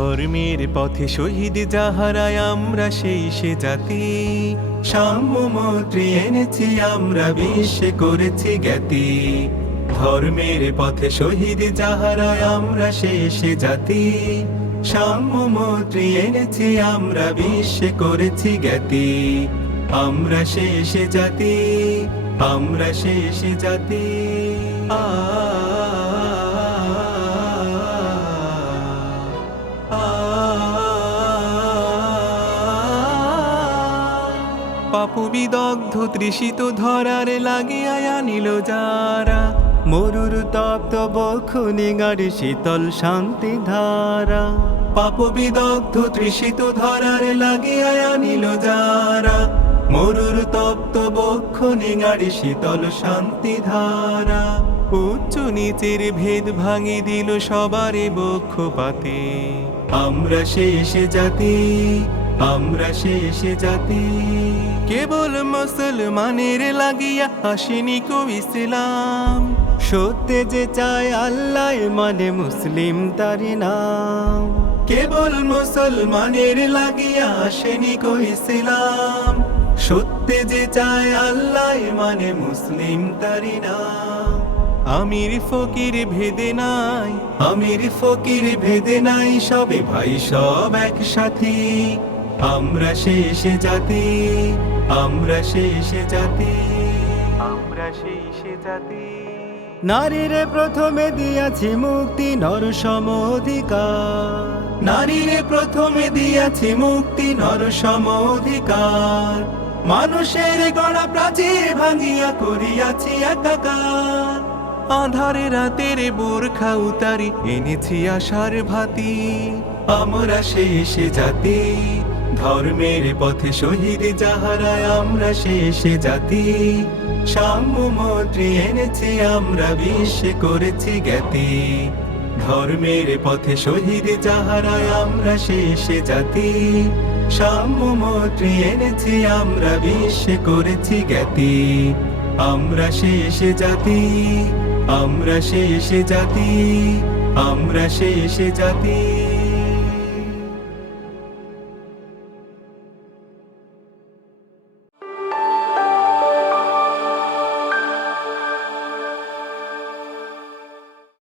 ধর্মের পথে শহীদ যাহারায় আমরা সেই সে জাতি। সাম্য মৈত্রী এনেছি, আমরা বিশ্বে করেছি জ্ঞাতি। ধর্মের পথে শহীদ যাহারায় আমরা শেষে জাতি। সাম্য মৈত্রী এনেছি, আমরা বিশ্বে করেছি জ্ঞাতি। আমরা শেষে জাতি, আমরা শেষে জাতি। আ পাপু বিদগ্ধ তৃষিত ধরার লাগিয়া আনিল যারা। মরুর তপ্ত বক্ষণে গাড়ি শীতল শান্তি ধারা। পাপ বিদগ্ধ তৃষিত ধরার লাগিয়া আনিল যারা। মরুর তপ্ত বক্ষণে গাড়ি শীতল শান্তি ধারা। উচ্চ নিচের ভেদ ভাঙি দিল সবারে বক্ষপাতে। আমরা শেষে জাতি আমরা শেষে জাতি। কেবল মুসলমানের লাগিয়া আসেনি কো সত্যে যে চায় আল্লাহ মানে মুসলিম তারি নাম। কেবল মুসলমানের লাগিয়া আসেনি কো সত্যে যে চায় আল্লাহ মানে মুসলিম তারি নাম। আমির ফকির ভেদে নাই, আমির ফকির ভেদে নাই, সবে ভাই সব একসাথে। আমরা শেষে জাতি আমরা শেষে জাতি। আমরা শেষে জাতি। নারীর প্রথমে দিয়াছি মুক্তি নর সম অধিকার। নারীরে প্রথমে দিয়াছি মুক্তি নর সম অধিকার। মানুষের গড়া প্রাচীর ভাঙিয়া করিয়াছি একাকার। আধারে রাতের বোরখা উতারি এনেছি আশার ভাতি। আমরা শেষে জাতি ধর্মের পথে শহীদ যাহারায় আমরা শেষে জাতি। সাম্য মৈত্রী এনেছি, আমরা বিশ্বে করেছি জ্ঞাতি। ধর্মের পথে শহীদ যাহারায় আমরা শেষে জাতি। সাম্য মৈত্রী এনেছি, আমরা বিশ্বে করেছি জ্ঞাতি। আমরা শেষে জাতি, আমরা শেষে জাতি, আমরা শেষে জাতি।